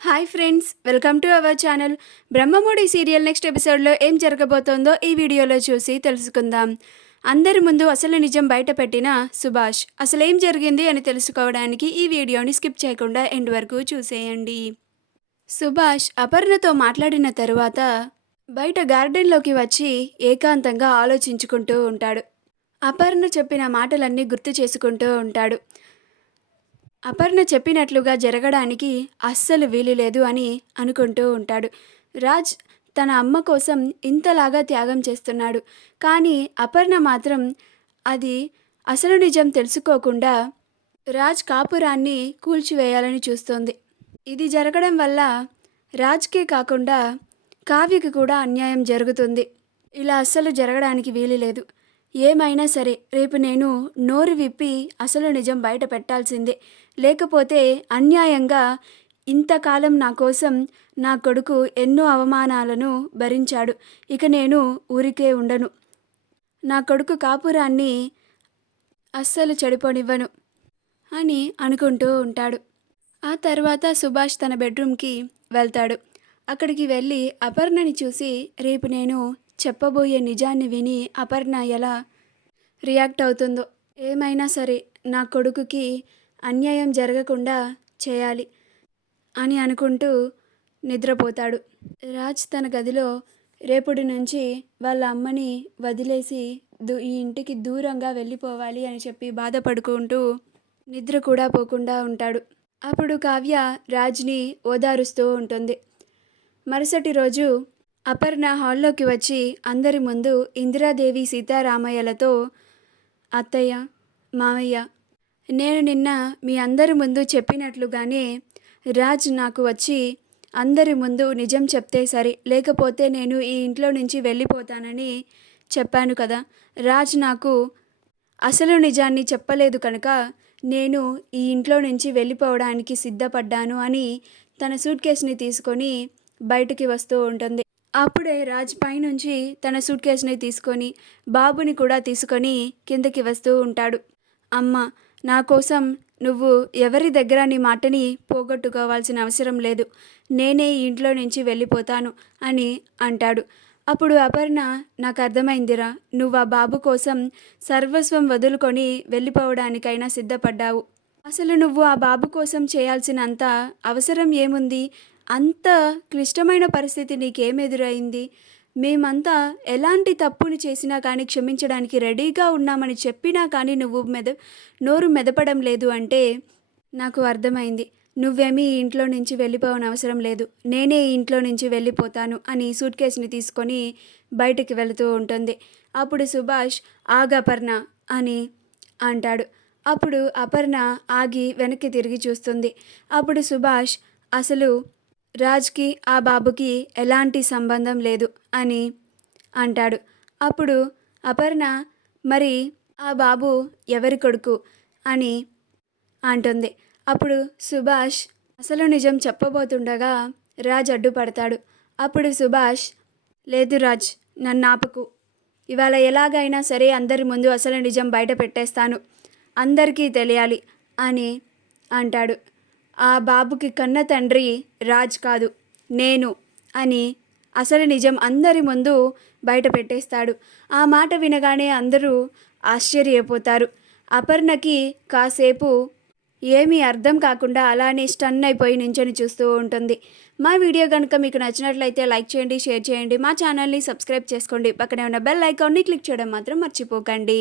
Hi friends, welcome to our channel. Brahmamudi serial next ఎపిసోడ్లో ఏం జరగబోతోందో ఈ వీడియోలో చూసి తెలుసుకుందాం. అందరి ముందు అసలు నిజం బయట పెట్టిన సుభాష్ అసలేం జరిగింది అని తెలుసుకోవడానికి ఈ వీడియోని స్కిప్ చేయకుండా ఎండ్ వరకు చూసేయండి. సుభాష్ అపర్ణతో మాట్లాడిన తరువాత బయట గార్డెన్లోకి వచ్చి ఏకాంతంగా ఆలోచించుకుంటూ ఉంటాడు. అపర్ణ చెప్పిన మాటలన్నీ గుర్తు చేసుకుంటూ ఉంటాడు. అపర్ణ చెప్పినట్లుగా జరగడానికి అస్సలు వీలు లేదు అని అనుకుంటూ ఉంటాడు. రాజ్ తన అమ్మ కోసం ఇంతలాగా త్యాగం చేస్తున్నాడు, కానీ అపర్ణ మాత్రం అది అసలు నిజం తెలుసుకోకుండా రాజ్ కాపురాన్ని కూల్చివేయాలని చూస్తోంది. ఇది జరగడం వల్ల రాజ్కే కాకుండా కావ్యకి కూడా అన్యాయం జరుగుతుంది. ఇలా అస్సలు జరగడానికి వీలు లేదు. ఏమైనా సరే రేపు నేను నోరు విప్పి అసలు నిజం బయట పెట్టాల్సిందే. లేకపోతే అన్యాయంగా ఇంతకాలం నా కోసం నా కొడుకు ఎన్నో అవమానాలను భరించాడు. ఇక నేను ఊరికే ఉండను. నా కొడుకు కాపురాన్ని అస్సలు చెడిపోనివ్వను అని అనుకుంటూ ఉంటాడు. ఆ తర్వాత సుభాష్ తన బెడ్రూమ్కి వెళ్తాడు. అక్కడికి వెళ్ళి అపర్ణని చూసి రేపు నేను చెప్పబోయే నిజాన్ని విని అపర్ణ ఎలా రియాక్ట్ అవుతుందో, ఏమైనా సరే నా కొడుకుకి అన్యాయం జరగకుండా చేయాలి అని అనుకుంటూ నిద్రపోతాడు. రాజ్ తన గదిలో రేపటి నుంచి వాళ్ళ అమ్మని వదిలేసి ఈ ఇంటికి దూరంగా వెళ్ళిపోవాలి అని చెప్పి బాధపడుకుంటూ నిద్ర కూడా పోకుండా ఉంటాడు. అప్పుడు కావ్య రాజ్ని ఓదారుస్తూ ఉంటుంది. మరుసటి రోజు అపర్ణ హాల్లోకి వచ్చి అందరి ముందు ఇందిరాదేవి సీతారామయ్యలతో, అత్తయ్య, మామయ్య, నేను నిన్న మీ అందరి ముందు చెప్పినట్లుగానే రాజ్ నాకు వచ్చి అందరి ముందు నిజం చెప్తే సరే, లేకపోతే నేను ఈ ఇంట్లో నుంచి వెళ్ళిపోతానని చెప్పాను కదా. రాజ్ నాకు అసలు నిజాన్ని చెప్పలేదు కనుక నేను ఈ ఇంట్లో నుంచి వెళ్ళిపోవడానికి సిద్ధపడ్డాను అని తన సూట్ కేసుని తీసుకొని బయటికి వస్తూ ఉంటుంది. అప్పుడే రాజ్ పైనుంచి తన సూట్ కేసుని తీసుకొని బాబుని కూడా తీసుకొని కిందకి వస్తూ ఉంటాడు. అమ్మ, నా కోసం నువ్వు ఎవరి దగ్గర నీ మాటని పోగొట్టుకోవాల్సిన అవసరం లేదు. నేనే ఈ ఇంట్లో నుంచి వెళ్ళిపోతాను అని అంటాడు. అప్పుడు అపర్ణ, నాకు అర్థమైందిరా, నువ్వు ఆ బాబు కోసం సర్వస్వం వదులుకొని వెళ్ళిపోవడానికైనా సిద్ధపడ్డావు. అసలు నువ్వు ఆ బాబు కోసం చేయాల్సినంత అవసరం ఏముంది? అంత క్లిష్టమైన పరిస్థితి నీకేమెదురైంది? మేమంతా ఎలాంటి తప్పుని చేసినా కానీ క్షమించడానికి రెడీగా ఉన్నామని చెప్పినా కానీ నువ్వు నోరు మెదపడం లేదు అంటే నాకు అర్థమైంది. నువ్వేమీ ఈ ఇంట్లో నుంచి వెళ్ళిపోవని అవసరం లేదు. నేనే ఈ ఇంట్లో నుంచి వెళ్ళిపోతాను అని సూట్ కేసుని తీసుకొని బయటికి వెళుతూ ఉంటుంది. అప్పుడు సుభాష్, ఆగపర్ణ అని అంటాడు. అప్పుడు అపర్ణ ఆగి వెనక్కి తిరిగి చూస్తుంది. అప్పుడు సుభాష్, అసలు రాజ్కి ఆ బాబుకి ఎలాంటి సంబంధం లేదు అని అంటాడు. అప్పుడు అపర్ణ, మరి ఆ బాబు ఎవరి కొడుకు అని అంటుంది. అప్పుడు సుభాష్ అసలు నిజం చెప్పబోతుండగా రాజ్ అడ్డుపడతాడు. అప్పుడు సుభాష్, లేదు రాజ్, నన్ను ఆపుకు. ఇవాళ ఎలాగైనా సరే అందరి ముందు అసలు నిజం బయట పెట్టేస్తాను, అందరికీ తెలియాలి అని అంటాడు. ఆ బాబుకి కన్న తండ్రి రాజ్ కాదు, నేను అని అసలు నిజం అందరి ముందు బయట పెట్టేస్తాడు. ఆ మాట వినగానే అందరూ ఆశ్చర్యపోతారు. అపర్ణకి కాసేపు ఏమీ అర్థం కాకుండా అలానే స్టన్ అయిపోయి నించొని చూస్తూ ఉంటుంది. మా వీడియో కనుక మీకు నచ్చినట్లయితే లైక్ చేయండి, షేర్ చేయండి, మా ఛానల్ని సబ్స్క్రైబ్ చేసుకోండి. పక్కనే ఉన్న బెల్ ఐకాన్ని క్లిక్ చేయడం మాత్రం మర్చిపోకండి.